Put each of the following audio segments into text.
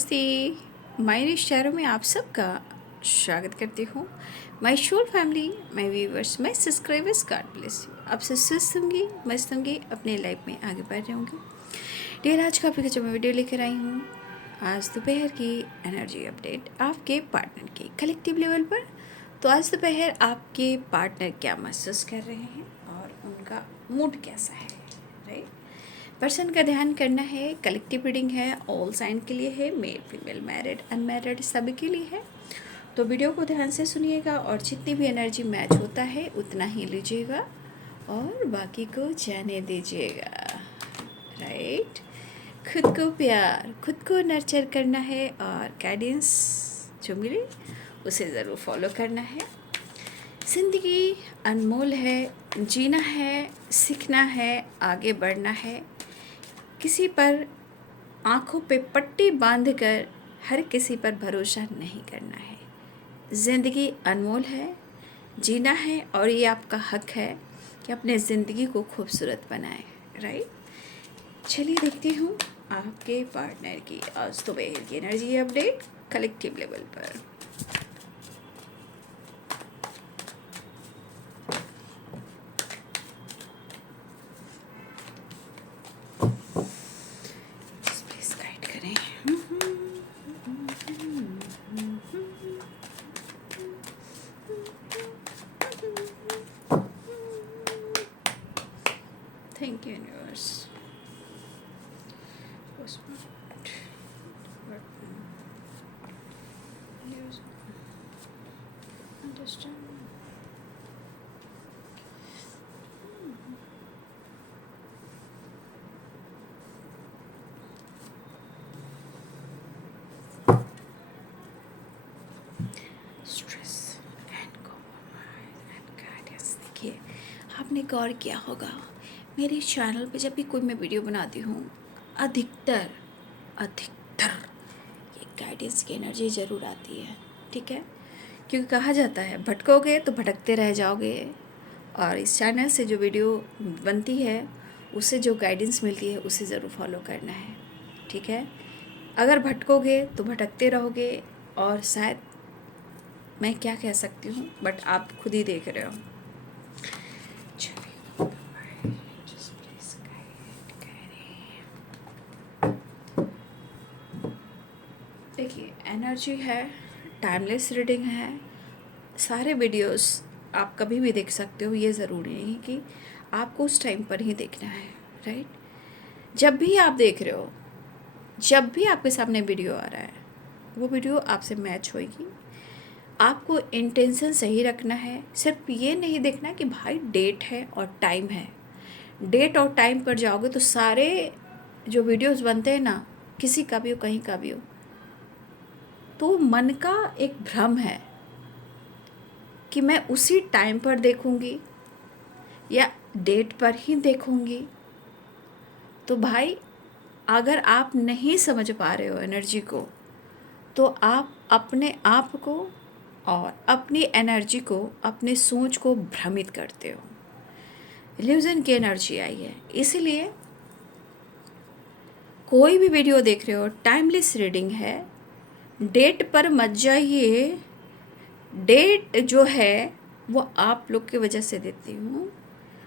नमस्ते। माय शहरों में आप सबका स्वागत करती हूँ। My whole family, my viewers, my subscribers, God bless you. आपसे स्वस्थ होंगी, मस्त होंगी, अपने लाइफ में आगे बढ़ रहे होंगे। डेर आज काफ़ी कुछ मैं वीडियो लेकर आई हूँ। आज दोपहर की एनर्जी अपडेट आपके पार्टनर की कलेक्टिव लेवल पर। तो आज दोपहर आपके पार्टनर क्या महसूस कर रहे हैं और उनका मूड कैसा है, राइट। पर्सन का ध्यान करना है। कलेक्टिव रीडिंग है, ऑल साइन के लिए है, मेल फीमेल मैरिड अनमैरिड सभी के लिए है। तो वीडियो को ध्यान से सुनिएगा और जितनी भी एनर्जी मैच होता है उतना ही लीजिएगा और बाकी को जाने दीजिएगा, राइट। खुद को प्यार, खुद को नर्चर करना है और गाइडेंस जो मिले उसे ज़रूर फॉलो करना है। ज़िंदगी अनमोल है, जीना है, सीखना है, आगे बढ़ना है। किसी पर आँखों पे पट्टी बांधकर हर किसी पर भरोसा नहीं करना है। ज़िंदगी अनमोल है, जीना है और ये आपका हक है कि अपने ज़िंदगी को खूबसूरत बनाएं, राइट। चलिए देखती हूँ आपके पार्टनर की आज दोपहर की एनर्जी अपडेट कलेक्टिव लेवल पर। प्लीज गाइड करें। Thank you universe. Understand. Stress and compromise and guidance. देखिए, आपने गौर किया होगा मेरे चैनल पे जब भी कोई मैं वीडियो बनाती हूँ अधिकतर ये गाइडेंस की एनर्जी ज़रूर आती है, ठीक है। क्योंकि कहा जाता है भटकोगे तो भटकते रह जाओगे और इस चैनल से जो वीडियो बनती है उससे जो गाइडेंस मिलती है उसे ज़रूर फॉलो करना है, ठीक है। अगर भटकोगे तो भटकते रहोगे और शायद मैं क्या कह सकती हूँ, बट आप खुद ही देख रहे हो। देखिए, एनर्जी है, टाइमलेस रीडिंग है, सारे वीडियोस आप कभी भी देख सकते हो। ये ज़रूरी नहीं कि आपको उस टाइम पर ही देखना है, राइट। जब भी आप देख रहे हो, जब भी आपके सामने वीडियो आ रहा है, वो वीडियो आपसे मैच होएगी। आपको इंटेंशन सही रखना है। सिर्फ ये नहीं देखना कि भाई डेट है और टाइम है। डेट और टाइम पर जाओगे तो सारे जो वीडियोस बनते हैं ना, किसी का भी हो, कहीं का भी हो, तो मन का एक भ्रम है कि मैं उसी टाइम पर देखूंगी या डेट पर ही देखूंगी। तो भाई, अगर आप नहीं समझ पा रहे हो एनर्जी को, तो आप अपने आप को और अपनी एनर्जी को, अपने सोच को भ्रमित करते हो। इल्यूजन की एनर्जी आई है, इसीलिए कोई भी वीडियो देख रहे हो, टाइमलेस रीडिंग है, डेट पर मत जाइए। डेट जो है वो आप लोग की वजह से देती हूँ।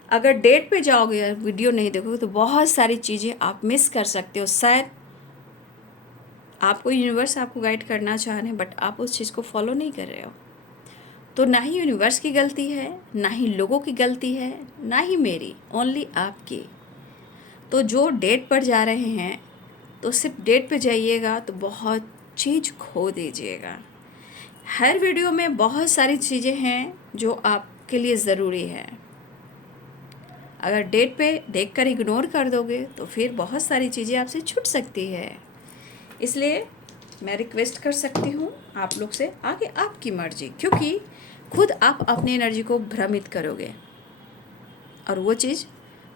अगर डेट पे जाओगे, वीडियो नहीं देखोगे, तो बहुत सारी चीज़ें आप मिस कर सकते हो। शायद आपको यूनिवर्स आपको गाइड करना चाह रहे हैं, बट आप उस चीज़ को फॉलो नहीं कर रहे हो। तो ना ही यूनिवर्स की गलती है, ना ही लोगों की गलती है, ना ही मेरी, ओनली आपकी। तो जो डेट पर जा रहे हैं तो सिर्फ डेट पे जाइएगा तो बहुत चीज़ खो दीजिएगा। हर वीडियो में बहुत सारी चीज़ें हैं जो आपके लिए ज़रूरी है। अगर डेट पे देखकर इग्नोर कर दोगे तो फिर बहुत सारी चीज़ें आपसे छूट सकती है। इसलिए मैं रिक्वेस्ट कर सकती हूँ आप लोग से, आगे आपकी मर्जी, क्योंकि खुद आप अपनी एनर्जी को भ्रमित करोगे और वो चीज़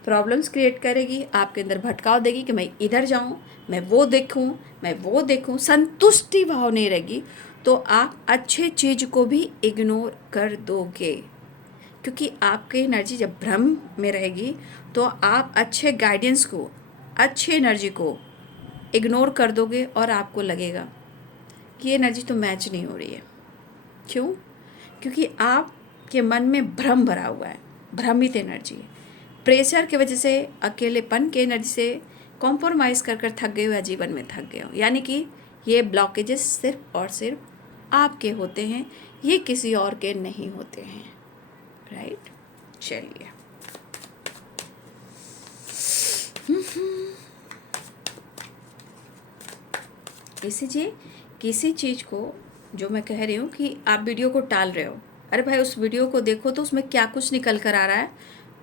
प्रॉब्लम्स क्रिएट करेगी, आपके अंदर भटकाव देगी कि मैं इधर जाऊँ, मैं वो देखूँ, संतुष्टि भाव नहीं रहेगी। तो आप अच्छे चीज़ को भी इग्नोर कर दोगे, क्योंकि आपकी एनर्जी जब भ्रम में रहेगी तो आप अच्छे गाइडेंस को, अच्छे एनर्जी को इग्नोर कर दोगे और आपको लगेगा कि ये एनर्जी तो मैच नहीं हो रही है। क्यों? क्योंकि आपके मन में भ्रम भरा हुआ है, भ्रमित एनर्जी है। प्रेशर की वजह से, अकेलेपन के एनर्जी से कॉम्प्रोमाइज़ कर कर थक गए हो या जीवन में थक गए हो। यानी कि ये ब्लॉकेजेस सिर्फ और सिर्फ आपके होते हैं, ये किसी और के नहीं होते हैं। राइट? चलिए, इसीलिए किसी चीज़ को, जो मैं कह रही हूँ कि आप वीडियो को टाल रहे हो, अरे भाई उस वीडियो को देखो तो उसमें क्या कुछ निकल कर आ रहा है,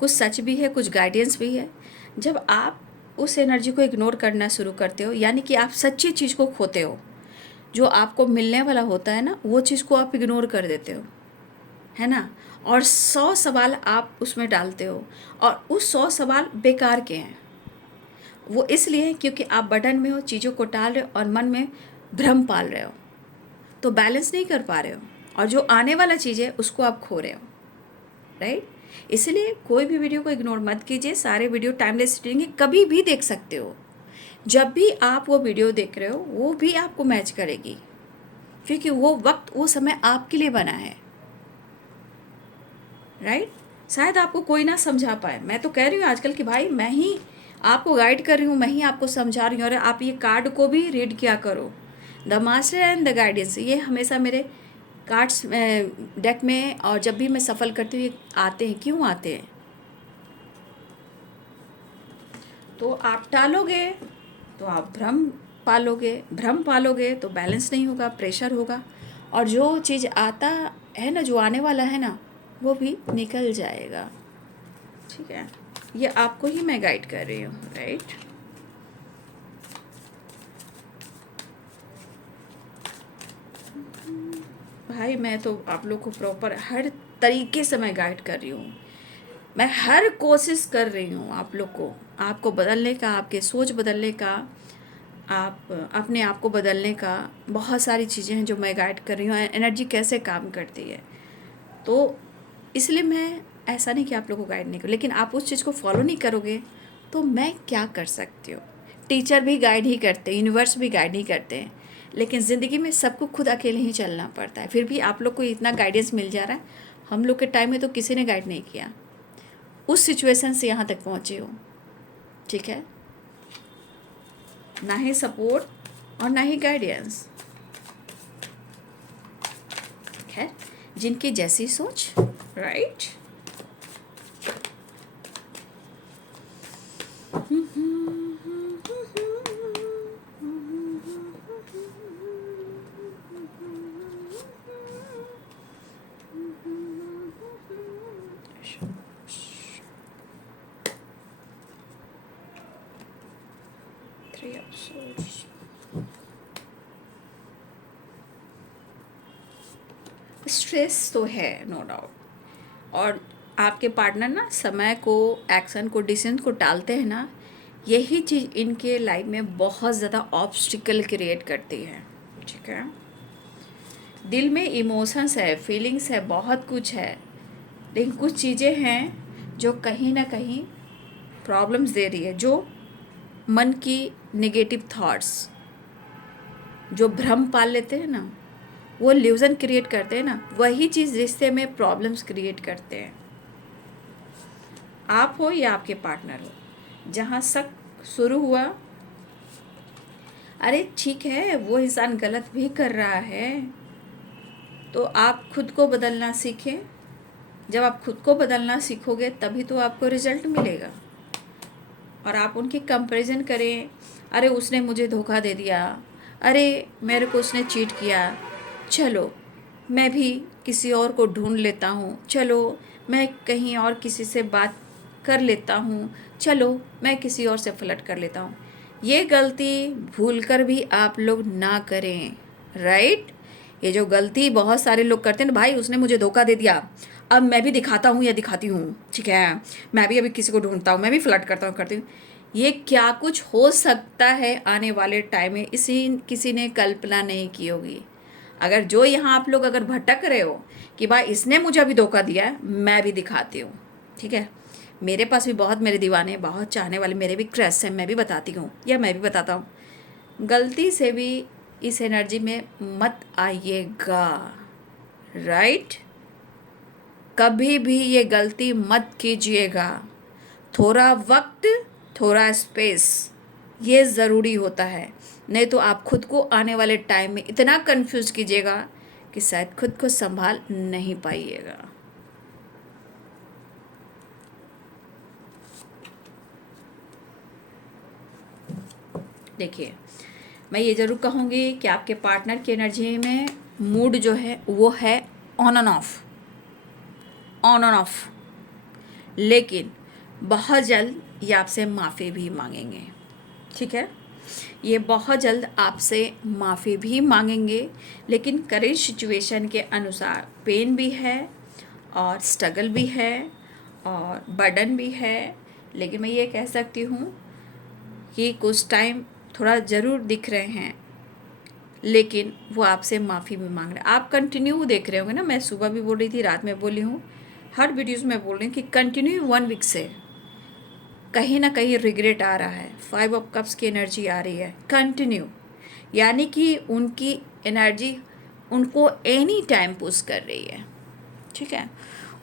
कुछ सच भी है, कुछ गाइडेंस भी है। जब आप उस एनर्जी को इग्नोर करना शुरू करते हो, यानी कि आप सच्ची चीज़ को खोते हो, जो आपको मिलने वाला होता है ना, वो चीज़ को आप इग्नोर कर देते हो, है ना। और 100 सवाल आप उसमें डालते हो, और उस 100 सवाल बेकार के हैं। वो इसलिए क्योंकि आप बर्डन में हो, चीज़ों को टाल रहे हो और मन में भ्रम पाल रहे हो, तो बैलेंस नहीं कर पा रहे हो, और जो आने वाला चीज़ है उसको आप खो रहे हो। राइट? इसलिए कोई भी वीडियो को इग्नोर मत कीजिए। सारे वीडियो टाइमलेस रीडिंग कभी भी देख सकते हो। जब भी आप वो वीडियो देख रहे हो वो भी आपको मैच करेगी, क्योंकि वो वक्त, वो समय आपके लिए बना है। राइट? शायद आपको कोई ना समझा पाए। मैं तो कह रही हूँ आजकल कि भाई मैं ही आपको गाइड कर रही हूँ, मैं ही आपको समझा रही हूँ। और आप ये कार्ड को भी रीड किया करो, the master and the guidance. ये हमेशा मेरे कार्ड्स डेक में, और जब भी मैं सफल करती हूँ ये आते हैं। क्यों आते हैं? तो आप टालोगे तो आप भ्रम पालोगे तो बैलेंस नहीं होगा, प्रेशर होगा, और जो चीज़ आता है ना, जो आने वाला है ना, वो भी निकल जाएगा। ठीक है? ये आपको ही मैं गाइड कर रही हूँ। राइट? भाई मैं तो आप लोग को प्रॉपर हर तरीके से मैं गाइड कर रही हूँ। मैं हर कोशिश कर रही हूँ आप लोग को, आपको बदलने का, आपके सोच बदलने का, आप अपने आप को बदलने का। बहुत सारी चीज़ें हैं जो मैं गाइड कर रही हूँ, एनर्जी कैसे काम करती है। तो इसलिए मैं ऐसा नहीं कि आप लोगों को गाइड नहीं करूँ, लेकिन आप उस चीज़ को फॉलो नहीं करोगे तो मैं क्या कर सकती हूँ। टीचर भी गाइड ही करते हैं, यूनिवर्स भी गाइड ही करते हैं, लेकिन ज़िंदगी में सबको खुद अकेले ही चलना पड़ता है। फिर भी आप लोग को इतना गाइडेंस मिल जा रहा है। हम लोग के टाइम में तो किसी ने गाइड नहीं किया, उस सिचुएशन से यहाँ तक पहुँचे हो। ठीक है? ना ही सपोर्ट और ना ही गाइडेंस। है जिनकी जैसी सोच। राइट? स्ट्रेस तो है, नो डाउट। और आपके पार्टनर ना समय को, एक्शन को, डिसीजन को टालते हैं ना, यही चीज़ इनके लाइफ में बहुत ज़्यादा ऑब्स्टिकल क्रिएट करती है। ठीक है? दिल में इमोशंस है, फीलिंग्स है, बहुत कुछ है, लेकिन कुछ चीज़ें हैं जो कहीं ना कहीं प्रॉब्लम्स दे रही है। जो मन की नेगेटिव थॉट्स, जो भ्रम पाल लेते हैं ना, वो इल्यूजन क्रिएट करते हैं ना, वही चीज़ रिश्ते में प्रॉब्लम्स क्रिएट करते हैं। आप हो या आपके पार्टनर हो, जहाँ शक शुरू हुआ, अरे ठीक है वो इंसान गलत भी कर रहा है, तो आप खुद को बदलना सीखें। जब आप खुद को बदलना सीखोगे तभी तो आपको रिजल्ट मिलेगा। और आप उनकी कंपैरिजन करें, अरे उसने मुझे धोखा दे दिया, अरे मेरे को उसने चीट किया, चलो मैं भी किसी और को ढूंढ लेता हूँ, चलो मैं कहीं और किसी से बात कर लेता हूँ, चलो मैं किसी और से फ्लर्ट कर लेता हूँ। ये गलती भूलकर भी आप लोग ना करें। राइट? ये जो गलती बहुत सारे लोग करते हैं ना, भाई उसने मुझे धोखा दे दिया, अब मैं भी दिखाता हूँ या दिखाती हूँ, ठीक है, मैं भी अभी किसी को ढूंढता हूँ, मैं भी फ्लर्ट करता हूँ, करती हूँ। ये क्या कुछ हो सकता है आने वाले टाइम में, इसी किसी ने कल्पना नहीं की होगी। अगर जो यहाँ आप लोग अगर भटक रहे हो कि भाई इसने मुझे अभी धोखा दिया है, मैं भी दिखाती हूँ, ठीक है, मेरे पास भी बहुत मेरे दीवाने, बहुत चाहने वाले, मेरे भी क्रश हैं, मैं भी बताती हूँ या मैं भी बताता हूँ। गलती से भी इस एनर्जी में मत आइएगा, राइट। कभी भी ये गलती मत कीजिएगा। थोड़ा वक्त, थोड़ा स्पेस, ये ज़रूरी होता है, नहीं तो आप खुद को आने वाले टाइम में इतना कंफ्यूज कीजिएगा कि शायद खुद को संभाल नहीं पाइएगा। देखिए, मैं ये ज़रूर कहूँगी कि आपके पार्टनर की एनर्जी में मूड जो है वो है on end of, on end of, लेकिन बहुत जल्द ये आपसे माफ़ी भी मांगेंगे, ठीक है। ये बहुत जल्द आपसे माफ़ी भी मांगेंगे, लेकिन करेंट सिचुएशन के अनुसार पेन भी है और स्ट्रगल भी है और बर्डन भी है। लेकिन मैं ये कह सकती हूँ कि कुछ टाइम थोड़ा ज़रूर दिख रहे हैं, लेकिन वो आपसे माफ़ी भी मांग रहे हैं। आप कंटिन्यू देख रहे होंगे ना, मैं सुबह भी बोल रही थी, रात में बोली हूँ, हर वीडियोज़ में बोल रही हूँ कि कंटिन्यू 1 वीक से कहीं ना कहीं रिग्रेट आ रहा है। 5 ऑफ कप्स की एनर्जी आ रही है कंटिन्यू, यानी कि उनकी एनर्जी उनको एनी टाइम पुश कर रही है, ठीक है।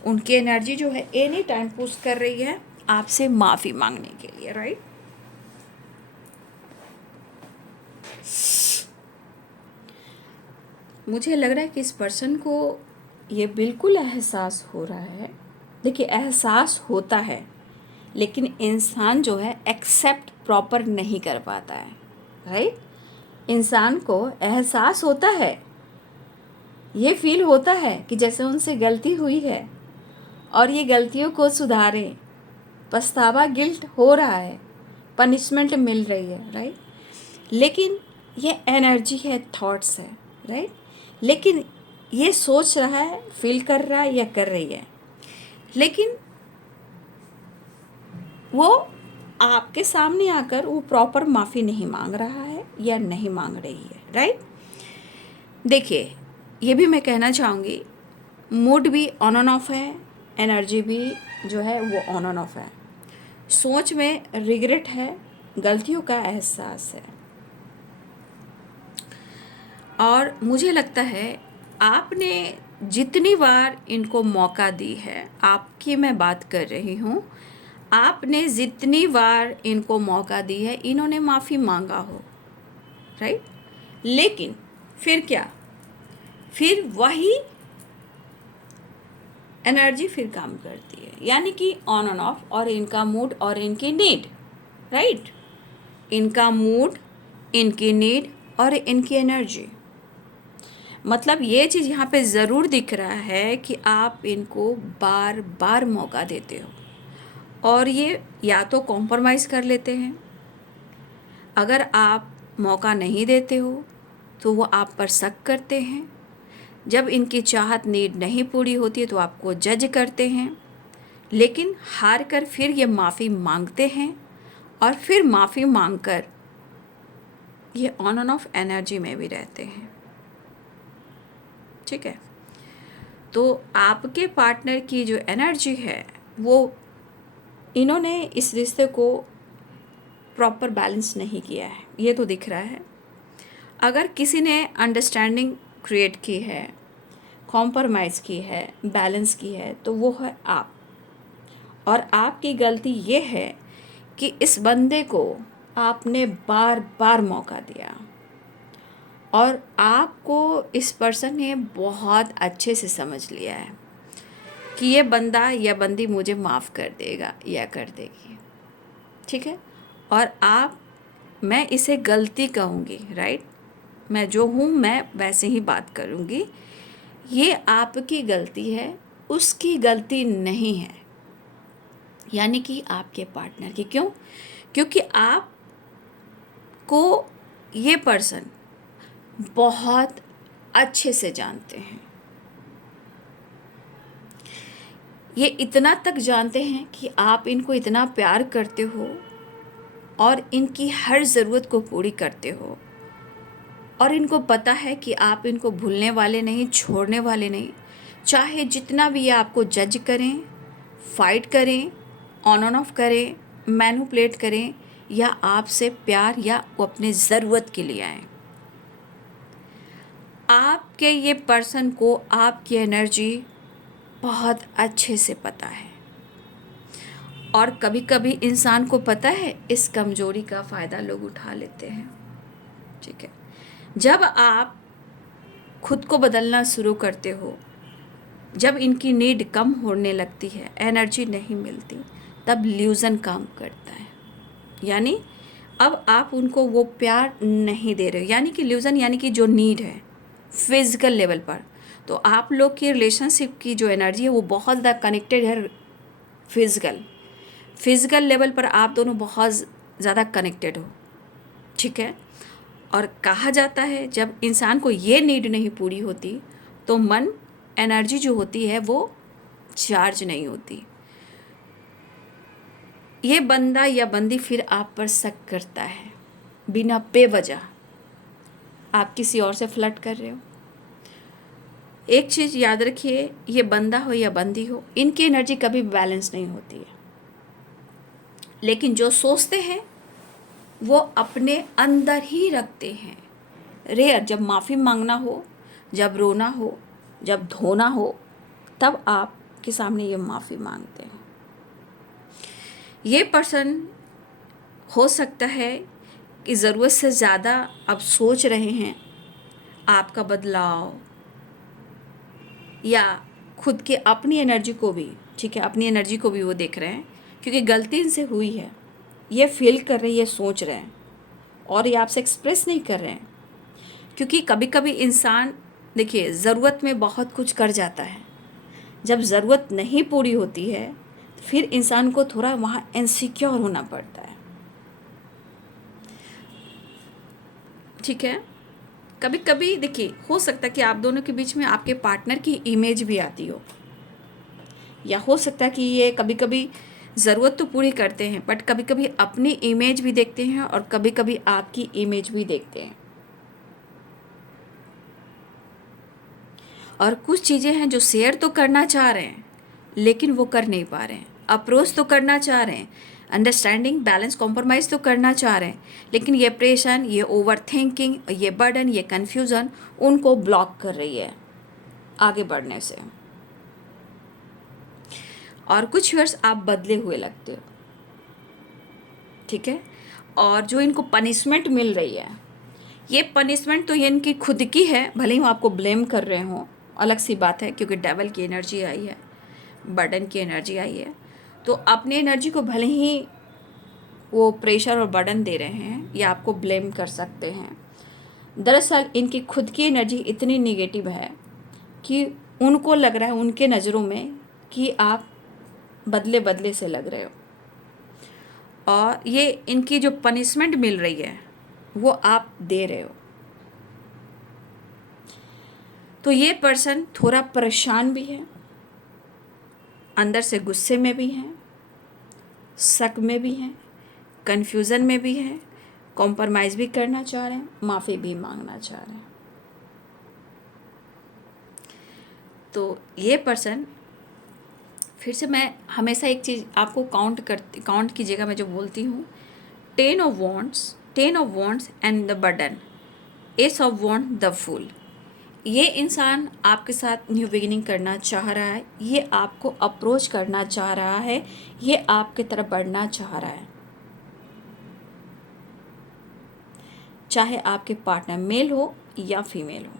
उनकी एनर्जी जो है एनी टाइम पुश कर रही है आपसे माफ़ी मांगने के लिए, राइट। मुझे लग रहा है कि इस पर्सन को ये बिल्कुल एहसास हो रहा है। देखिए, एहसास होता है, लेकिन इंसान जो है एक्सेप्ट प्रॉपर नहीं कर पाता है, राइट। इंसान को एहसास होता है, ये फील होता है कि जैसे उनसे गलती हुई है और ये गलतियों को सुधारें, पछतावा, गिल्ट हो रहा है, पनिशमेंट मिल रही है, राइट। लेकिन ये एनर्जी है, थॉट्स है, राइट। लेकिन ये सोच रहा है, फील कर रहा है या कर रही है, लेकिन वो आपके सामने आकर वो प्रॉपर माफ़ी नहीं मांग रहा है या नहीं मांग रही है, राइट। देखिए, ये भी मैं कहना चाहूँगी, मूड भी ऑन एंड ऑफ है, एनर्जी भी जो है वो ऑन एंड ऑफ है। सोच में रिग्रेट है, गलतियों का एहसास है, और मुझे लगता है आपने जितनी बार इनको मौका दी है, आपकी मैं बात कर रही हूँ, आपने जितनी बार इनको मौका दी है इन्होंने माफ़ी मांगा हो, राइट। लेकिन फिर क्या, फिर वही एनर्जी फिर काम करती है, यानी कि ऑन एंड ऑफ, और इनका मूड और इनकी नीड, राइट। इनका मूड, इनकी नीड और इनकी एनर्जी, मतलब ये चीज़ यहाँ पे ज़रूर दिख रहा है कि आप इनको बार बार मौका देते हो और ये या तो कॉम्प्रोमाइज़ कर लेते हैं। अगर आप मौका नहीं देते हो तो वो आप पर शक करते हैं। जब इनकी चाहत, नीड नहीं पूरी होती है तो आपको जज करते हैं, लेकिन हार कर फिर ये माफ़ी मांगते हैं और फिर माफ़ी मांगकर ये ऑन एंड ऑफ एनर्जी में भी रहते हैं, ठीक है। तो आपके पार्टनर की जो एनर्जी है वो, इन्होंने इस रिश्ते को प्रॉपर बैलेंस नहीं किया है, ये तो दिख रहा है। अगर किसी ने अंडरस्टैंडिंग क्रिएट की है, कॉम्प्रोमाइज़ की है, बैलेंस की है, तो वो है आप। और आपकी गलती ये है कि इस बंदे को आपने बार बार मौका दिया और आपको इस पर्सन ने बहुत अच्छे से समझ लिया है कि ये बंदा या बंदी मुझे माफ़ कर देगा या कर देगी, ठीक है। और आप, मैं इसे गलती कहूँगी, राइट। मैं जो हूँ मैं वैसे ही बात करूँगी। ये आपकी गलती है, उसकी गलती नहीं है, यानी कि आपके पार्टनर की। क्यों? क्योंकि आपको ये पर्सन बहुत अच्छे से जानते हैं। ये इतना तक जानते हैं कि आप इनको इतना प्यार करते हो और इनकी हर ज़रूरत को पूरी करते हो, और इनको पता है कि आप इनको भूलने वाले नहीं, छोड़ने वाले नहीं। चाहे जितना भी ये आपको जज करें, फाइट करें, ऑन एंड ऑफ करें, मैनिपुलेट करें, या आपसे प्यार या वो अपने ज़रूरत के लिए आए। आपके ये पर्सन को आपकी एनर्जी बहुत अच्छे से पता है और कभी कभी इंसान को पता है इस कमजोरी का फ़ायदा लोग उठा लेते हैं। ठीक है, जब आप खुद को बदलना शुरू करते हो, जब इनकी नीड कम होने लगती है, एनर्जी नहीं मिलती, तब ल्यूज़न काम करता है। यानी अब आप उनको वो प्यार नहीं दे रहे हो, यानी कि ल्यूज़न यानी कि जो नीड है फिज़िकल लेवल पर। तो आप लोग की रिलेशनशिप की जो एनर्जी है वो बहुत ज़्यादा कनेक्टेड है फिज़िकल लेवल पर। आप दोनों बहुत ज़्यादा कनेक्टेड हो। ठीक है, और कहा जाता है जब इंसान को ये नीड नहीं पूरी होती तो मन एनर्जी जो होती है वो चार्ज नहीं होती। ये बंदा या बंदी फिर आप पर शक करता है बिना बेवजह। आप किसी और से फ्लर्ट कर रहे हो। एक चीज़ याद रखिए, ये बंदा हो या बंदी हो, इनकी एनर्जी कभी बैलेंस नहीं होती है। लेकिन जो सोचते हैं वो अपने अंदर ही रखते हैं। रेयर जब माफ़ी मांगना हो, जब रोना हो, जब धोना हो, तब आपके सामने ये माफ़ी मांगते हैं। ये पर्सन हो सकता है कि ज़रूरत से ज़्यादा अब सोच रहे हैं आपका बदलाव, या खुद के अपनी एनर्जी को भी, ठीक है, अपनी एनर्जी को भी वो देख रहे हैं क्योंकि गलती इनसे हुई है। ये फील कर रहे हैं, ये सोच रहे हैं और ये आपसे एक्सप्रेस नहीं कर रहे हैं। क्योंकि कभी कभी इंसान, देखिए, ज़रूरत में बहुत कुछ कर जाता है। जब ज़रूरत नहीं पूरी होती है तो फिर इंसान को थोड़ा वहाँ इनसिक्योर होना पड़ता है। ठीक है, कभी कभी देखिए हो सकता है कि आप दोनों के बीच में आपके पार्टनर की इमेज भी आती हो, या हो सकता है कि ये कभी कभी ज़रूरत तो पूरी करते हैं बट कभी कभी अपनी इमेज भी देखते हैं और कभी कभी आपकी इमेज भी देखते हैं। और कुछ चीज़ें हैं जो शेयर तो करना चाह रहे हैं लेकिन वो कर नहीं पा रहे हैं। अप्रोच तो करना चाह रहे हैं, अंडरस्टैंडिंग, बैलेंस, कॉम्प्रोमाइज़ तो करना चाह रहे हैं, लेकिन ये प्रेशन, ये ओवर थिंकिंग, ये बर्डन, ये कन्फ्यूज़न उनको ब्लॉक कर रही है आगे बढ़ने से। और कुछ वर्ष आप बदले हुए लगते हो। ठीक है, और जो इनको पनिशमेंट मिल रही है, ये पनिशमेंट तो ये इनकी खुद की है, भले ही वो आपको ब्लेम कर रहे हों, अलग सी बात है, क्योंकि डेवल की एनर्जी आई है, बर्डन की एनर्जी आई है। तो अपनी एनर्जी को भले ही वो प्रेशर और बर्डन दे रहे हैं या आपको ब्लेम कर सकते हैं, दरअसल इनकी खुद की एनर्जी इतनी निगेटिव है कि उनको लग रहा है, उनके नज़रों में, कि आप बदले बदले से लग रहे हो और ये इनकी जो पनिशमेंट मिल रही है वो आप दे रहे हो। तो ये पर्सन थोड़ा परेशान भी है, अंदर से गुस्से में भी हैं, शक में भी हैं, कन्फ्यूज़न में भी हैं, कॉम्प्रोमाइज़ भी करना चाह रहे हैं, माफ़ी भी मांगना चाह रहे हैं। तो ये पर्सन, फिर से मैं हमेशा एक चीज़ आपको काउंट कीजिएगा, मैं जो बोलती हूँ, 10 of wants and the burden, as of want the fool. ये इंसान आपके साथ न्यू बिगिनिंग करना चाह रहा है, ये आपको अप्रोच करना चाह रहा है, ये आपकी तरफ बढ़ना चाह रहा है, चाहे आपके पार्टनर मेल हो या फीमेल हो।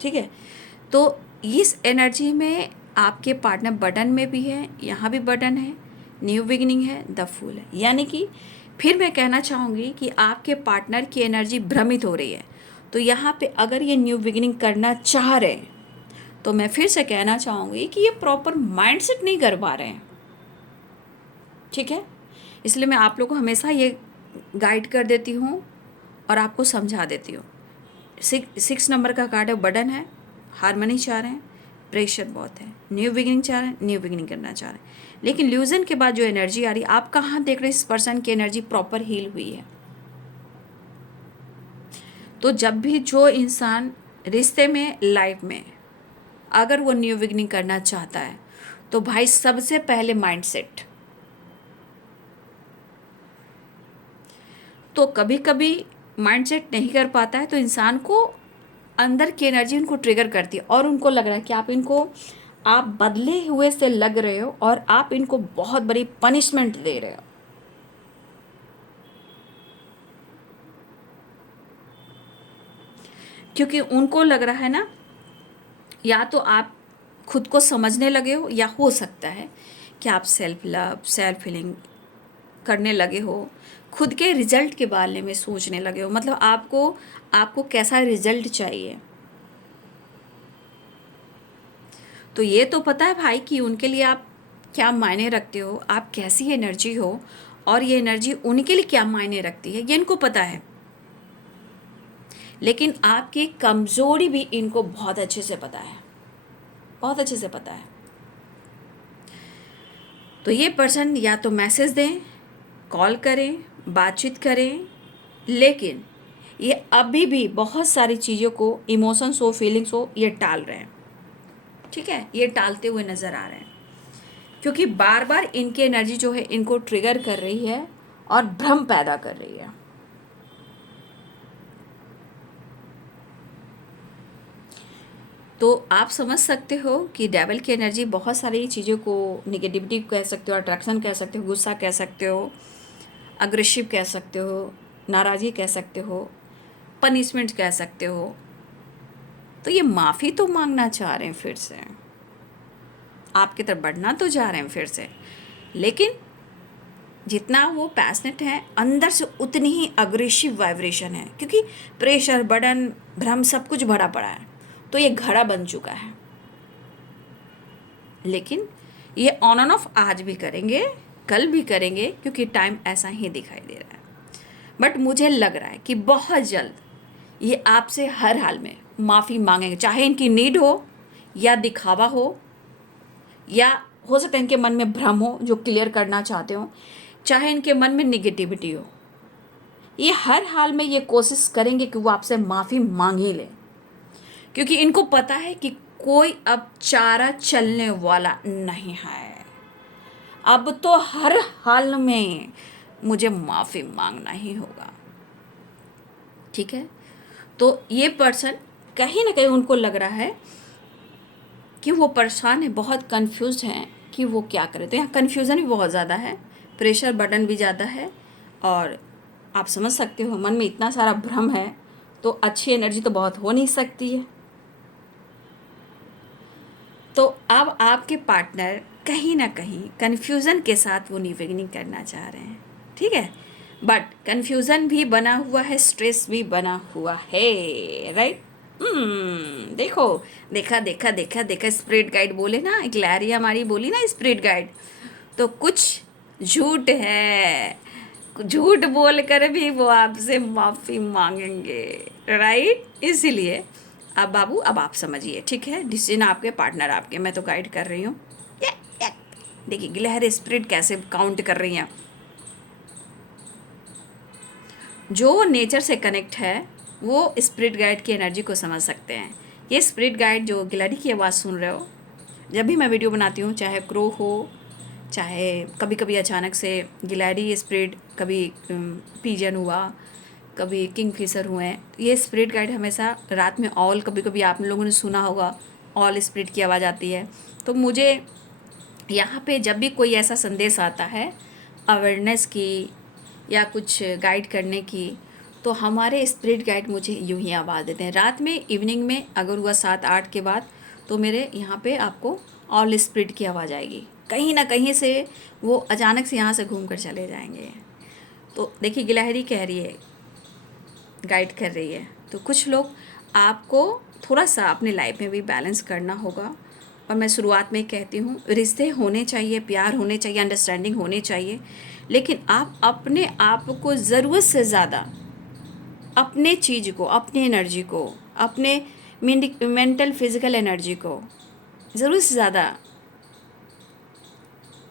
ठीक है, तो इस एनर्जी में आपके पार्टनर बर्डन में भी है, यहाँ भी बर्डन है, न्यू बिगिनिंग है, द फूल है। यानी कि फिर मैं कहना चाहूँगी कि आपके पार्टनर की एनर्जी भ्रमित हो रही है। तो यहाँ पे अगर ये न्यू बिगिनिंग करना चाह रहे हैं तो मैं फिर से कहना चाहूँगी कि ये प्रॉपर माइंडसेट नहीं कर पा रहे हैं। ठीक है, इसलिए मैं आप लोग को हमेशा ये गाइड कर देती हूँ और आपको समझा देती हूँ। 6 नंबर का कार्ड है, बर्डन है, हार्मनी चाह रहे हैं, प्रेशर बहुत है, न्यू बिगिनिंग चाह रहे हैं, न्यू बिगिनिंग करना चाह रहे हैं। लेकिन ल्यूजन के बाद जो एनर्जी आ रही है, आप कहाँ देख रहे हैं इस पर्सन की एनर्जी प्रॉपर हील हुई है। तो जब भी जो इंसान रिश्ते में, लाइफ में, अगर वो न्यू बिगिनिंग करना चाहता है तो भाई सबसे पहले माइंडसेट, तो कभी कभी माइंड सेट नहीं कर पाता है, तो इंसान को अंदर की एनर्जी उनको ट्रिगर करती है और उनको लग रहा है कि आप बदले हुए से लग रहे हो और आप इनको बहुत बड़ी पनिशमेंट दे रहे हो। क्योंकि उनको लग रहा है ना, या तो आप खुद को समझने लगे हो, या हो सकता है कि आप सेल्फ लव, सेल्फ हीलिंग करने लगे हो, खुद के रिजल्ट के बारे में सोचने लगे हो। मतलब आपको आपको कैसा रिजल्ट चाहिए। तो ये तो पता है भाई कि उनके लिए आप क्या मायने रखते हो, आप कैसी एनर्जी हो, और ये एनर्जी उनके लिए क्या मायने रखती है, ये इनको पता है। लेकिन आपकी कमज़ोरी भी इनको बहुत अच्छे से पता है, बहुत अच्छे से पता है। तो ये पर्सन या तो मैसेज दें, कॉल करें, बातचीत करें, लेकिन ये अभी भी बहुत सारी चीज़ों को, इमोशंस हो, फीलिंग्स हो, ये टाल रहे हैं। ठीक है, ये टालते हुए नज़र आ रहे हैं, क्योंकि बार बार इनकी एनर्जी जो है इनको ट्रिगर कर रही है और भ्रम पैदा कर रही है। तो आप समझ सकते हो कि डेविल की एनर्जी बहुत सारी चीज़ों को, निगेटिविटी कह सकते हो, अट्रैक्शन कह सकते हो, गुस्सा कह सकते हो, अग्रेसिव कह सकते हो, नाराज़गी कह सकते हो, पनिशमेंट कह सकते हो। तो ये माफ़ी तो मांगना चाह रहे हैं, फिर से आपकी तरफ बढ़ना तो जा रहे हैं फिर से, लेकिन जितना वो पैशनेट है अंदर से उतनी ही अग्रेसिव वाइब्रेशन है, क्योंकि प्रेशर, बर्डन, भ्रम सब कुछ भरा पड़ा है, तो ये घड़ा बन चुका है। लेकिन ये ऑन एंड ऑफ आज भी करेंगे, कल भी करेंगे, क्योंकि टाइम ऐसा ही दिखाई दे रहा है। बट मुझे लग रहा है कि बहुत जल्द ये आपसे हर हाल में माफ़ी मांगेंगे, चाहे इनकी नीड हो या दिखावा हो, या हो सकता है इनके मन में भ्रम हो जो क्लियर करना चाहते हो, चाहे इनके मन में निगेटिविटी हो। ये हर हाल में ये कोशिश करेंगे कि वो आपसे माफ़ी मांग ही लें, क्योंकि इनको पता है कि कोई अब चारा चलने वाला नहीं है। अब तो हर हाल में मुझे माफ़ी मांगना ही होगा। ठीक है, तो ये पर्सन कहीं ना कहीं उनको लग रहा है कि वो परेशान है, बहुत कंफ्यूज हैं कि वो क्या करें। तो यहाँ कन्फ्यूज़न भी बहुत ज़्यादा है, प्रेशर बर्डन भी ज़्यादा है, और आप समझ सकते हो मन में इतना सारा भ्रम है, तो अच्छी एनर्जी तो बहुत हो नहीं सकती है। तो अब आपके पार्टनर कहीं ना कहीं कन्फ्यूज़न के साथ वो निवेदन करना चाह रहे हैं। ठीक है, बट कन्फ्यूज़न भी बना हुआ है, स्ट्रेस भी बना हुआ है, राइट। देखो, देखा देखा देखा देखा, स्पिरिट गाइड बोले ना, एक लहरी हमारी बोली ना स्पिरिट गाइड, तो कुछ झूठ है, झूठ बोल कर भी वो आपसे माफ़ी मांगेंगे, राइट। इसीलिए अब बाबू, अब आप समझिए, ठीक है, डिसीजन आपके, पार्टनर आपके, मैं तो गाइड कर रही हूँ। देखिए गिलहरी स्पिरिट कैसे काउंट कर रही हैं। जो नेचर से कनेक्ट है वो स्पिरिट गाइड की एनर्जी को समझ सकते हैं। ये स्पिरिट गाइड जो गिलहरी की आवाज़ सुन रहे हो, जब भी मैं वीडियो बनाती हूँ, चाहे क्रो हो, चाहे कभी कभी अचानक से गिलहरी स्पिरिट, कभी पीजन हुआ, कभी किंगफिशर हुए, ये स्पिरिट गाइड हमेशा रात में ऑल, कभी कभी आप लोगों ने सुना होगा ऑल स्पिरिट की आवाज़ आती है। तो मुझे यहाँ पे जब भी कोई ऐसा संदेश आता है अवेयरनेस की या कुछ गाइड करने की, तो हमारे स्पिरिट गाइड मुझे यूं ही आवाज़ देते हैं रात में, इवनिंग में, अगर हुआ 7-8 के बाद, तो मेरे यहाँ पे आपको ऑल स्पिरिट की आवाज़ आएगी। कहीं ना कहीं से वो अचानक से यहाँ से घूम कर चले जाएंगे। तो देखिए गिलहरी कह रही है, गाइड कर रही है, तो कुछ लोग आपको थोड़ा सा अपने लाइफ में भी बैलेंस करना होगा। और मैं शुरुआत में ही कहती हूँ, रिश्ते होने चाहिए, प्यार होने चाहिए, अंडरस्टैंडिंग होने चाहिए, लेकिन आप अपने आप को ज़रूरत से ज़्यादा, अपने चीज़ को, अपनी एनर्जी को, अपने मेंटल फिजिकल एनर्जी को ज़रूरत से ज़्यादा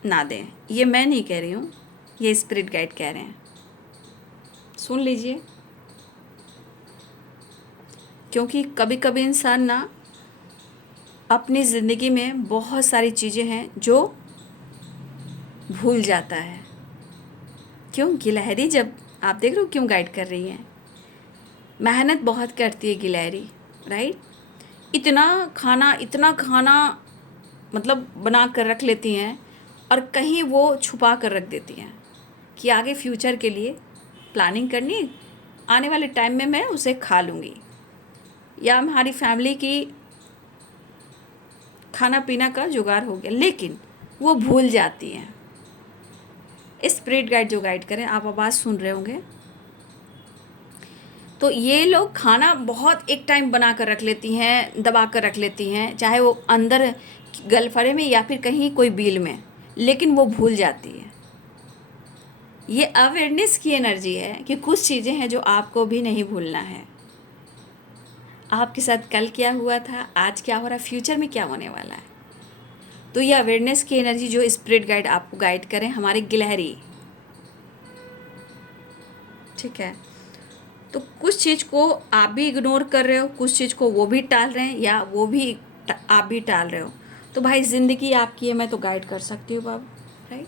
ना दें। ये मैं नहीं कह रही हूँ, ये स्पिरिट गाइड कह रहे हैं, सुन लीजिए। क्योंकि कभी कभी इंसान ना अपनी ज़िंदगी में बहुत सारी चीज़ें हैं जो भूल जाता है। क्यों? गिलहरी जब आप देख रहे हो क्यों गाइड कर रही हैं। मेहनत बहुत करती है गिलहरी, राइट। इतना खाना मतलब बना कर रख लेती हैं और कहीं वो छुपा कर रख देती हैं कि आगे फ्यूचर के लिए प्लानिंग करनी, आने वाले टाइम में मैं उसे खा लूँगी, या हमारी फैमिली की खाना पीना का जुगाड़ हो गया। लेकिन वो भूल जाती हैं। स्पिरिट गाइड जो गाइड करें, आप आवाज़ सुन रहे होंगे, तो ये लोग खाना बहुत एक टाइम बना कर रख लेती हैं, दबा कर रख लेती हैं, चाहे वो अंदर गलफड़े में या फिर कहीं कोई बिल में, लेकिन वो भूल जाती है। ये अवेयरनेस की एनर्जी है कि कुछ चीज़ें हैं जो आपको भी नहीं भूलना है। आपके साथ कल क्या हुआ था, आज क्या हो रहा है, फ्यूचर में क्या होने वाला है। तो ये अवेयरनेस की एनर्जी जो स्पिरिट गाइड आपको गाइड करें, हमारे गिलहरी, ठीक है। तो कुछ चीज़ को आप भी इग्नोर कर रहे हो, कुछ चीज़ को वो भी टाल रहे हैं, या वो भी आप भी टाल रहे हो। तो भाई ज़िंदगी आपकी है, मैं तो गाइड कर सकती हूँ बाब, राइट।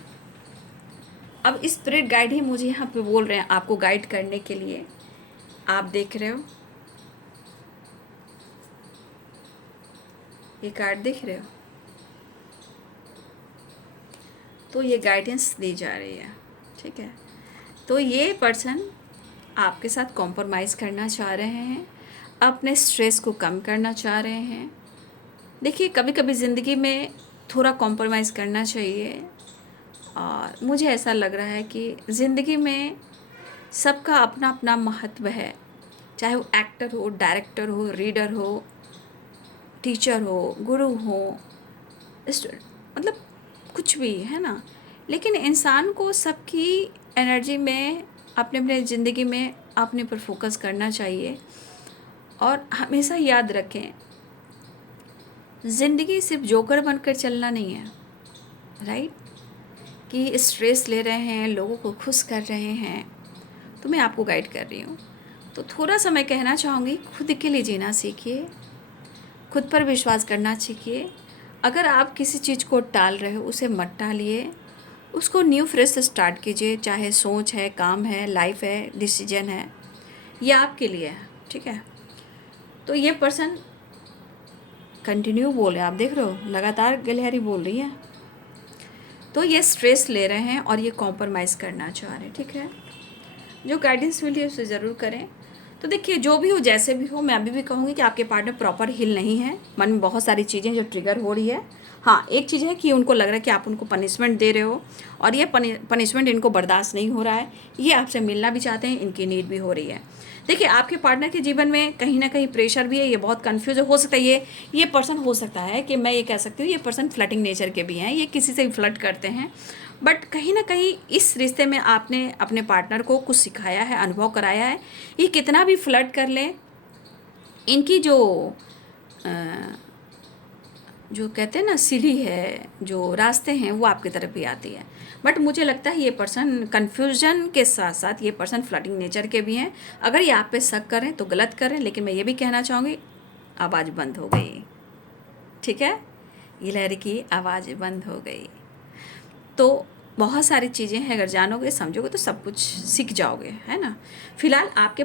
अब स्पिरिट गाइड ही मुझे यहाँ पे बोल रहे हैं आपको गाइड करने के लिए। आप देख रहे हो, ये कार्ड देख रहे हो, तो ये गाइडेंस दी जा रही है, ठीक है। तो ये पर्सन आपके साथ कॉम्प्रोमाइज़ करना चाह रहे हैं, अपने स्ट्रेस को कम करना चाह रहे हैं। देखिए, कभी कभी ज़िंदगी में थोड़ा कॉम्प्रोमाइज़ करना चाहिए, और मुझे ऐसा लग रहा है कि ज़िंदगी में सबका अपना अपना महत्व है, चाहे वो एक्टर हो, डायरेक्टर हो, रीडर हो, टीचर हो, गुरु हो, मतलब कुछ भी है ना। लेकिन इंसान को सबकी एनर्जी में, अपने अपने ज़िंदगी में अपने पर फोकस करना चाहिए। और हमेशा याद रखें, ज़िंदगी सिर्फ जोकर बनकर चलना नहीं है, राइट। कि स्ट्रेस ले रहे हैं, लोगों को खुश कर रहे हैं, तो मैं आपको गाइड कर रही हूँ। तो थोड़ा सा मैं कहना चाहूँगी, खुद के लिए जीना सीखिए, खुद पर विश्वास करना सीखिए। अगर आप किसी चीज़ को टाल रहे हो, उसे मत टालिए, उसको न्यू फ्रेश से स्टार्ट कीजिए। चाहे सोच है, काम है, लाइफ है, डिसीजन है, ये आपके लिए है, ठीक है। तो ये पर्सन कंटिन्यू बोल रहे हैं, आप देख रहे हो लगातार गिलहरी बोल रही है। तो ये स्ट्रेस ले रहे हैं और ये कॉम्प्रोमाइज़ करना चाह रहे हैं, ठीक है। जो गाइडेंस मिली है उसे ज़रूर करें। तो देखिए, जो भी हो, जैसे भी हो, मैं अभी भी कहूँगी कि आपके पार्टनर प्रॉपर हील नहीं है। मन में बहुत सारी चीज़ें जो ट्रिगर हो रही है। हाँ, एक चीज़ है कि उनको लग रहा है कि आप उनको पनिशमेंट दे रहे हो, और ये पनिशमेंट इनको बर्दाश्त नहीं हो रहा है। ये आपसे मिलना भी चाहते हैं, इनकी नीड भी हो रही है। देखिए, आपके पार्टनर के जीवन में कहीं ना कहीं प्रेशर भी है, ये बहुत कन्फ्यूज हो सकता है। ये पर्सन हो सकता है कि मैं ये कह सकती हूँ, ये पर्सन फ्लर्टिंग नेचर के भी हैं, ये किसी से भी फ्लर्ट करते हैं। बट कहीं ना कहीं इस रिश्ते में आपने अपने पार्टनर को कुछ सिखाया है, अनुभव कराया है। ये कितना भी फ्लर्ट कर लें, इनकी जो कहते हैं ना सीढ़ी है, जो रास्ते हैं, वो आपकी तरफ भी आती है। बट मुझे लगता है ये पर्सन कन्फ्यूजन के साथ साथ ये पर्सन फ्लर्टिंग नेचर के भी हैं। अगर ये आप पे शक करें तो गलत करें, लेकिन मैं ये भी कहना चाहूँगी, आवाज़ बंद हो गई, ठीक है। गिलहरी की आवाज़ बंद हो गई। तो बहुत सारी चीज़ें हैं, अगर जानोगे समझोगे तो सब कुछ सीख जाओगे, है ना। फिलहाल आपके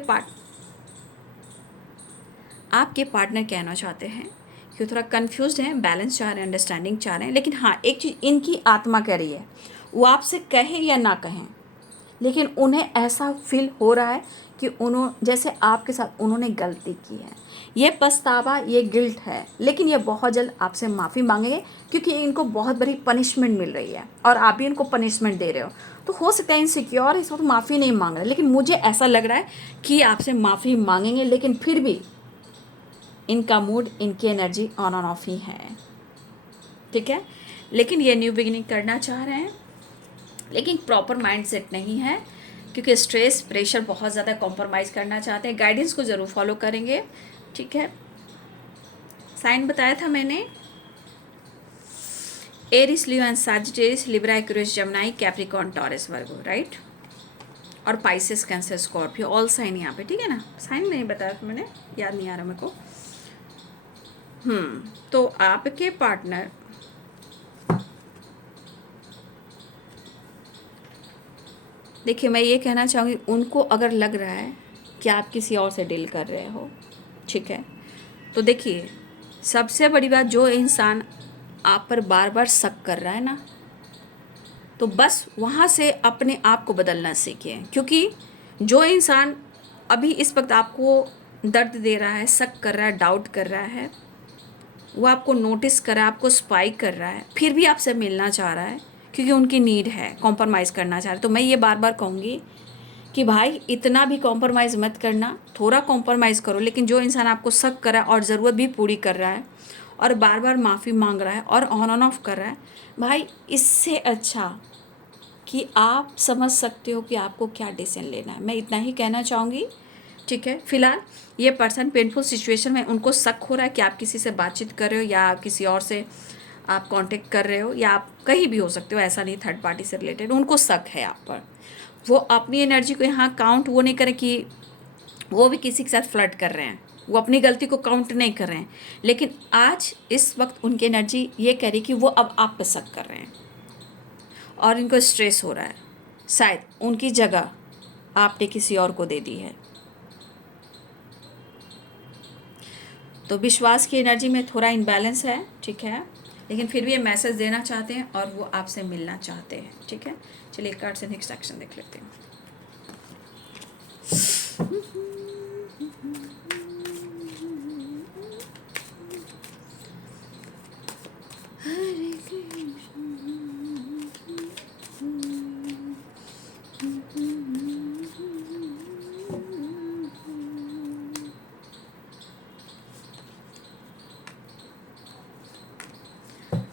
पार्टनर कहना चाहते हैं कि थोड़ा कंफ्यूज्ड हैं, बैलेंस चाह रहे हैं, अंडरस्टैंडिंग चाह रहे हैं। लेकिन हाँ, एक चीज़ इनकी आत्मा कह रही है, वो आपसे कहें या ना कहें, लेकिन उन्हें ऐसा फील हो रहा है कि जैसे आपके साथ उन्होंने गलती की है। ये पछतावा, ये गिल्ट है, लेकिन ये बहुत जल्द आपसे माफ़ी मांगेंगे, क्योंकि इनको बहुत बड़ी पनिशमेंट मिल रही है और आप भी इनको पनिशमेंट दे रहे हो। तो हो सकता है इनसिक्योर इस वक्त माफ़ी नहीं मांग रहे, लेकिन मुझे ऐसा लग रहा है कि आपसे माफ़ी मांगेंगे। लेकिन फिर भी इनका मूड, इनकी एनर्जी ऑन ऑन ऑफ ही है, ठीक है। लेकिन ये न्यू बिगिनिंग करना चाह रहे हैं, लेकिन प्रॉपर माइंड सेट नहीं है, क्योंकि स्ट्रेस, प्रेशर बहुत ज़्यादा कॉम्प्रोमाइज़ करना चाहते हैं। गाइडेंस को ज़रूर फॉलो करेंगे, ठीक है। साइन बताया था मैंने, Aries, Leo and Sagittarius, Libra, Aquarius, Gemini, Capricorn, Taurus, Virgo, right. और Pisces, Cancer, Scorpio, all sign यहाँ पे, ठीक है ना। साइन नहीं बताया था मैंने, याद नहीं आ रहा मेरे को। तो आपके पार्टनर देखिए, मैं ये कहना चाहूँगी, उनको अगर लग रहा है कि आप किसी और से डील कर रहे हो, ठीक है, तो देखिए, सबसे बड़ी बात, जो इंसान आप पर बार बार शक कर रहा है ना, तो बस वहाँ से अपने आप को बदलना सीखिए। क्योंकि जो इंसान अभी इस वक्त आपको दर्द दे रहा है, शक कर रहा है, डाउट कर रहा है, वो आपको नोटिस कर रहा है, आपको स्पाई कर रहा है, फिर भी आपसे मिलना चाह रहा है क्योंकि उनकी नीड है, कॉम्प्रोमाइज़ करना चाह रहा है, तो मैं ये बार बार कहूँगी कि भाई इतना भी कॉम्प्रोमाइज़ मत करना, थोड़ा कॉम्प्रोमाइज़ करो। लेकिन जो इंसान आपको शक कर रहा है और ज़रूरत भी पूरी कर रहा है और बार बार माफ़ी मांग रहा है और ऑन एंड ऑफ कर रहा है, भाई इससे अच्छा कि आप समझ सकते हो कि आपको क्या डिसीजन लेना है। मैं इतना ही कहना चाहूँगी, ठीक है। फिलहाल ये पर्सन पेनफुल सिचुएशन में, उनको शक हो रहा है कि आप किसी से बातचीत कर रहे हो या किसी और से आप कांटेक्ट कर रहे हो, या आप कहीं भी हो सकते हो, ऐसा नहीं थर्ड पार्टी से रिलेटेड, उनको शक है आप पर। वो अपनी एनर्जी को यहाँ काउंट वो नहीं करें कि वो भी किसी के साथ फ्लर्ट कर रहे हैं, वो अपनी गलती को काउंट नहीं कर रहे हैं, लेकिन आज इस वक्त उनकी एनर्जी ये कह रही कि वो अब आप पे शक कर रहे हैं और इनको स्ट्रेस हो रहा है, शायद उनकी जगह आपने किसी और को दे दी है। तो विश्वास की एनर्जी में थोड़ा इनबैलेंस है, ठीक है, लेकिन फिर भी ये मैसेज देना चाहते हैं और वो आपसे मिलना चाहते हैं, ठीक है। चलिए कार्ड से नेक्स्ट एक्शन देख लेते हैं।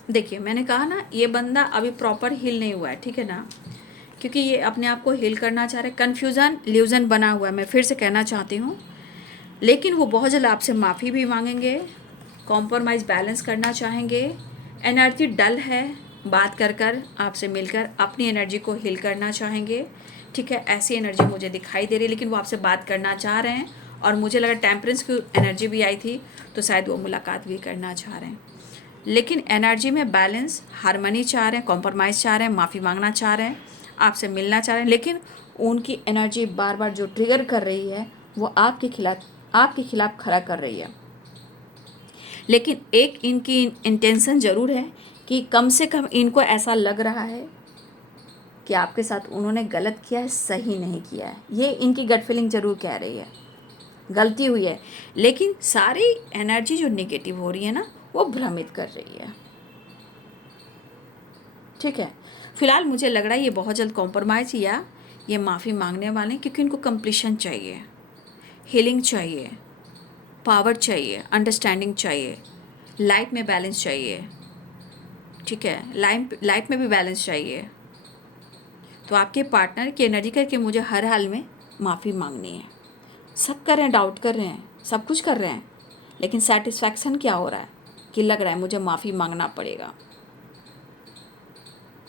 देखिए, मैंने कहा ना, ये बंदा अभी प्रॉपर हील नहीं हुआ है, ठीक है ना, क्योंकि ये अपने आप को हील करना चाह रहे हैं। कन्फ्यूज़न ल्यूजन बना हुआ है, मैं फिर से कहना चाहती हूँ, लेकिन वो बहुत जल्द आपसे माफ़ी भी मांगेंगे, कॉम्प्रोमाइज़ बैलेंस करना चाहेंगे। एनर्जी डल है, बात कर कर आपसे मिलकर अपनी एनर्जी को हील करना चाहेंगे, ठीक है। ऐसी एनर्जी मुझे दिखाई दे रही है, लेकिन वो आपसे बात करना चाह रहे हैं और मुझे लगा टेम्परेंस की एनर्जी भी आई थी, तो शायद वो मुलाकात भी करना चाह रहे हैं। लेकिन एनर्जी में बैलेंस, हारमनी चाह रहे हैं, कॉम्प्रोमाइज़ चाह रहे हैं, माफ़ी मांगना चाह रहे हैं, आपसे मिलना चाह रहे हैं, लेकिन उनकी एनर्जी बार बार जो ट्रिगर कर रही है वो आपके खिलाफ खड़ा कर रही है। लेकिन एक इनकी इंटेंशन ज़रूर है कि कम से कम इनको ऐसा लग रहा है कि आपके साथ उन्होंने गलत किया है, सही नहीं किया है। ये इनकी गट फीलिंग ज़रूर कह रही है, गलती हुई है, लेकिन सारी एनर्जी जो नेगेटिव हो रही है ना, वो भ्रमित कर रही है, ठीक है। फिलहाल मुझे लग रहा है ये बहुत जल्द कॉम्प्रोमाइज़ या ये माफ़ी मांगने वाले हैं, क्योंकि इनको कंप्लीशन चाहिए, हीलिंग चाहिए, पावर चाहिए, अंडरस्टैंडिंग चाहिए, लाइफ में बैलेंस चाहिए, ठीक है, लाइफ में भी बैलेंस चाहिए। तो आपके पार्टनर की एनर्जी करके मुझे हर हाल में माफ़ी मांगनी है। सब कर रहे हैं, डाउट कर रहे हैं, सब कुछ कर रहे हैं, लेकिन सेटिस्फैक्शन क्या हो रहा है कि लग रहा है मुझे माफ़ी मांगना पड़ेगा,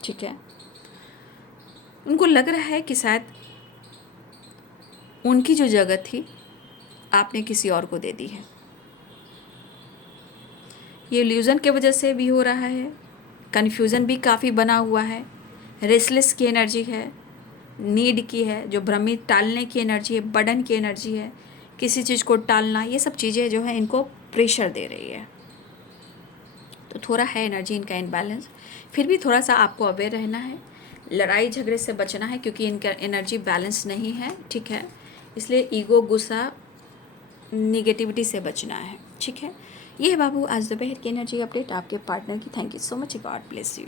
ठीक है। उनको लग रहा है कि शायद उनकी जो जगह थी आपने किसी और को दे दी है। ये इल्यूज़न की वजह से भी हो रहा है, कन्फ्यूज़न भी काफ़ी बना हुआ है, रेस्टलेस की एनर्जी है, नीड की है, जो भ्रमित, टालने की एनर्जी है, बर्डन की एनर्जी है, किसी चीज़ को टालना, ये सब चीज़ें जो है इनको प्रेशर दे रही है। तो थोड़ा है एनर्जी इनका इनबैलेंस, फिर भी थोड़ा सा आपको अवेयर रहना है, लड़ाई झगड़े से बचना है, क्योंकि इनका एनर्जी बैलेंस नहीं है, ठीक है। इसलिए ईगो, गुस्सा, निगेटिविटी से बचना है, ठीक है। ये है बाबू आज दोपहर की एनर्जी अपडेट आपके पार्टनर की। Thank you so much, God bless you.